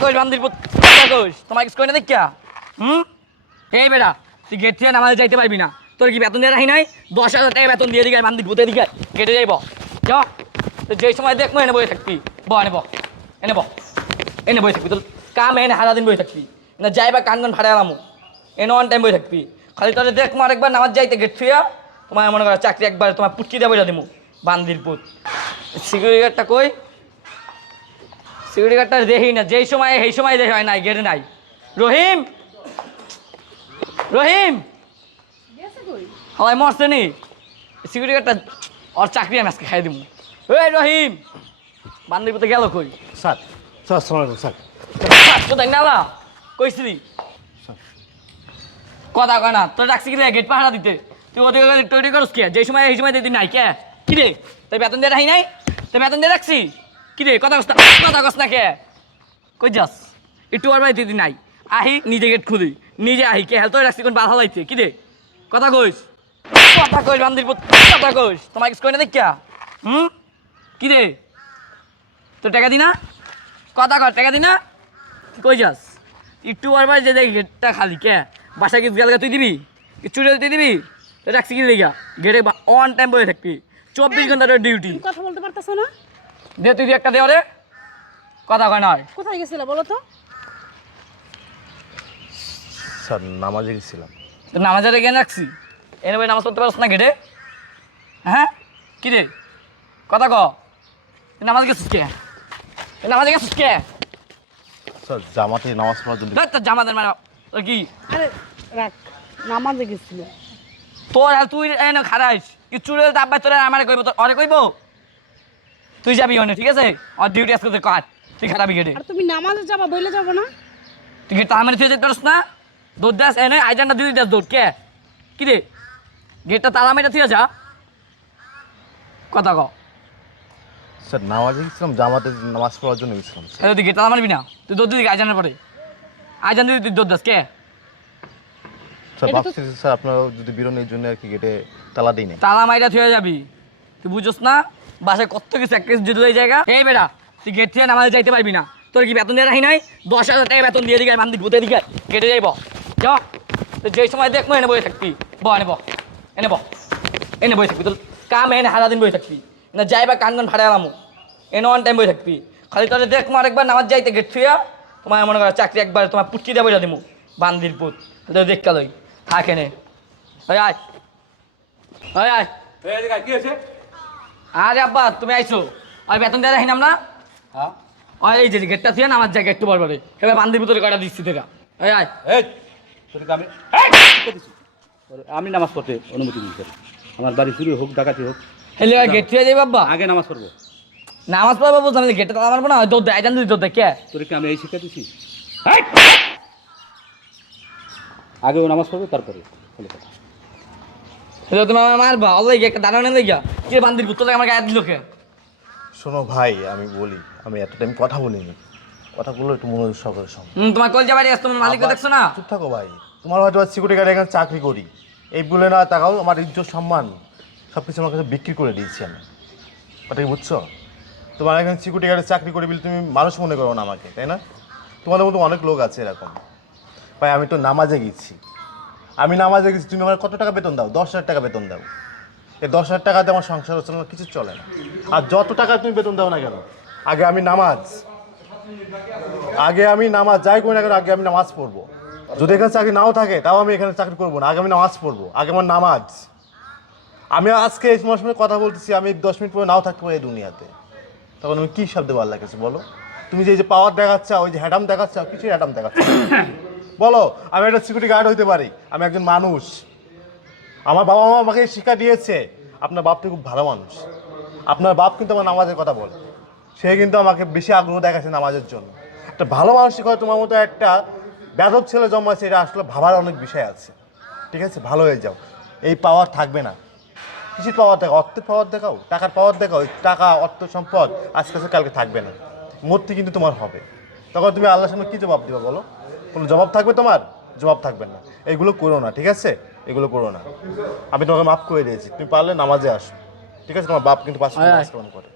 কইস বান্দির পুত কইস তোমার কিছু কই না দেখিয়া এই বেটা তুই গেট থেকে নামাজে যাইতে পারবি না তোর কি বেতন দিয়ে রাখি নাই 10,000 টাকা বেতন দিয়ে দিকে বান্দির পুতের দিকে কেটে যাইব যা তো যেই সময় দেখবো এনে বই থাকবি এনে বই থাকবি তোর কাম এনে সারা দিন বই থাকবি না যাইবা কানগন ভাড়া আলামো এনে অন টাইম বই থাকবি খালি তোর দেখবো আরেকবার নামাজ যাইতে গেট থুয়া তোমার মনে করো চাকরি একবার তোমার পুটকি দিয়ে বইটা দিমু বান্দির পুত সিকিউরিটি গার্ডটা কই সিকিউরিটি গার্ডটা দেখি না যেই সময় সেই সময় দেখি হয় নাই গেটে নাই রহিম হয় মরছে নি সিকিউরিটি গার্ডটা ওর চাকরি আমি আজকে খাই দিব ওই রহিম বান্দির পুতে গেল কই স্যার স্যার আসসালামু আলাইকুম স্যার কোথায় না কইছিলি কথা কয় না তোর রাখছি কি গেট পাহারা দিতে তুই ওদের তৈরি করস কে যে সময় এই সময় দিদি নাই কে কি রে তোর বেতন দিয়ে রাখি নাই তোর বেতন দিয়ে রাখছি কি রে কথা কস না কে কই যাস একটু আর ভাই দিদি নাই আহি নিজে গেট খুলি নিজে আহি কে হেলতে রাখছি কোন বাধা লাইছে কি রে কথা কইস বান্দির কথা কইস তোমার কিছু কই না দেখিয়া কি রে তোর টাকা দি না কথা কর টাকা দি না কই যাস একটু আর ভাই যে দেখি গেটটা খালি কে বাসা কিছু গেলে তুই দিবি চুড়ে তুই দিবি তুই রাখছি কি লেগা গেটে অন টাইম বসে থাকবি 24 ঘন্টা তোর ডিউটি কথা বলতে পারতেছো না দে তুই একটা দে ওরে কথা কয় নয় কোথায় গেছিলে বলো তো স্যার নামাজে গেছিলাম তোর নামাজের জ্ঞান রাখছি এনে বই নামাজ পড়তে পারছ না গেটে হ্যাঁ কি রে কথা ক তুই নামাজ গেছিস কে তুই নামাজে গেছিস কে স্যার জামাতে নামাজ পড়ার জন্য তোর জামাতের মানে তোর কি আরে রাখ নামাজে গেছিল তোর আর তুই এনে খারাইস কি চুড়ে দাব্বাই তোর আমারে কইব তোর অরে কইব তুই যাবি ওনে ঠিক আছে আর ডিউটি আজকে তুই কাট তুই খারাপি গেটে আর তুমি নামাজে যাবা বইলে যাবো না তুই গেট তার মানে তুই যেতে পারস না দৌড় দাস এনে আইজানটা দিদি দাস দৌড় কে কি রে গেটটা তালা মেরে তুই যা কথা ক স্যার নামাজে গেছিলাম জামাতে নামাজ পড়ার জন্য গেছিলাম স্যার। তুই গেট তালা মারবি না তুই দৌড় দিদি আইজানের পরে আইজান দিদি তুই দৌড় দাস কে স্যার ভাবছি যে স্যার আপনারা যদি বেরোন এই জন্য আর কি গেটে তালা দিই না তালা মাইরা থুয়ে যাবি তুই বুঝছ না বাসায় কত কিছু একটা যদি ওই জায়গা এই বেটা তুই গেট থেকে নামাজে যাইতে পারবি না তোর কি বেতন দিয়ে রাখি নাই 10,000 টাকা বেতন দিয়ে দিকে বান্দি ভূতের দিকে কেটে যাইব যা তুই যেই সময় দেখবো এনে বই থাকবি এনে বই থাকবি তোর কাম এনে সারা দিন বই থাকবি না যাইবা কানগন ভাড়া আলামো এনে অন টাইম বই থাকবি খালি তোর দেখবো আরেকবার নামাজ যাইতে গেট থুয়া তোমার মনে করো চাকরি একবার তোমার পুটকি দিয়ে বইটা দিমু বান্দির পুত তোর দেখ কালই থাকে নে আয় কি হয়েছে? আরে আব্বা তুমি আইছো আর বেতন দিয়ে রাখি না হ্যাঁ আর এই যে গেটটা থুয়া নামাজ জায়গা একটু বড় এবার বান্দির ভিতরে কটা দিচ্ছি দেখা আয় এই তোর কামে আমি নামাজ পড়তে অনুমতি দিই আমার বাড়ি চুরি হোক ডাকাতি হোক হেলে গেট থুয়া যাই বাব্বা আগে নামাজ পড়বো নামাজ পড়বো বুঝলাম গেটটা তালা মারবো না দৌড় দেয় জান দৌড় দেয় কে তোর কি আমি এই শিক্ষা দিছি আগেও নামাজ পড়বো তারপরে বলে কথা। হেলে তুমি আমার মারবা আল্লাহ একটা দাঁড়ানো নেই গিয়া কে বান্দির ভিতরে আমার গায়ে দিল কে শোনো ভাই আমি বলি আমি এত টাইম কথা বলিনি কথাগুলো একটু মনোযোগ সহকারে শোনো তোমার কলজা বাড়ি আসতো তোমার মালিককে দেখছো না চুপ থাকো ভাই তোমার হয়তো সিকিউরিটি গার্ড এখানে চাকরি করি এই বলে না তাকাও আমার ইজ্জত সম্মান সব কিছু আমার কাছে বিক্রি করে দিয়েছি আমি কথা কি বুঝছো তোমার এখানে সিকিউরিটি গার্ডের চাকরি করি বলে তুমি মানুষ মনে করো না আমাকে তাই না তোমাদের মতো অনেক লোক আছে এরকম ভাই আমি তো নামাজে গেছি তুমি আমার কত টাকা বেতন দাও 10,000 টাকা বেতন দাও এই 10,000 টাকাতে আমার সংসার হচ্ছে না কিছু চলে না আর যত টাকা তুমি বেতন দাও না কেন আগে আমি নামাজ যাই করি না কেন আগে আমি নামাজ পড়বো যদি এখানে চাকরি নাও থাকে তাও আমি এখানে চাকরি করবো না আগে আমি নামাজ পড়বো আগে আমার নামাজ আমি আজকে এই মৌসুমে কথা বলতেছি আমি 10 মিনিট পরে নাও থাকতে পারি এই দুনিয়াতে তখন আমি কী শব্দে ভালো লাগছে বলো তুমি যে পাওয়ার দেখাচ্ছ ওই যে হ্যাডাম দেখাচ্ছ কিছুই হ্যাডাম দেখাচ্ছ বলো আমি একটা সিকিউরিটি গার্ড হইতে পারি আমি একজন মানুষ আমার বাবা মা আমাকে শিক্ষা দিয়েছে আপনার বাপ তো খুব ভালো মানুষ আপনার বাপ কিন্তু আমার নামাজের কথা বলে সে কিন্তু আমাকে বেশি আগ্রহ দেখাচ্ছে নামাজের জন্য একটা ভালো মানুষের কথা তোমার মতো একটা বেদব ছেলে জন্মাচ্ছে এটা আসলে ভাবার অনেক বিষয় আছে ঠিক আছে ভালো হয়ে যাও এই পাওয়ার থাকবে না কিসের পাওয়ার দেখাও অর্থের পাওয়ার দেখাও টাকার পাওয়ার দেখাও টাকা অর্থ সম্পদ আজকে কালকে থাকবে না মূর্তি কিন্তু তোমার হবে তখন তুমি আল্লাহর সামনে কী জবাব দিবা বলো কোনো জবাব থাকবে তোমার জবাব থাকবে না এগুলো করো না ঠিক আছে এগুলো করো না আমি তোমাকে মাফ করে দিয়েছি তুমি পারলে নামাজে আসো ঠিক আছে তোমার বাপ কিন্তু পাঁচ করে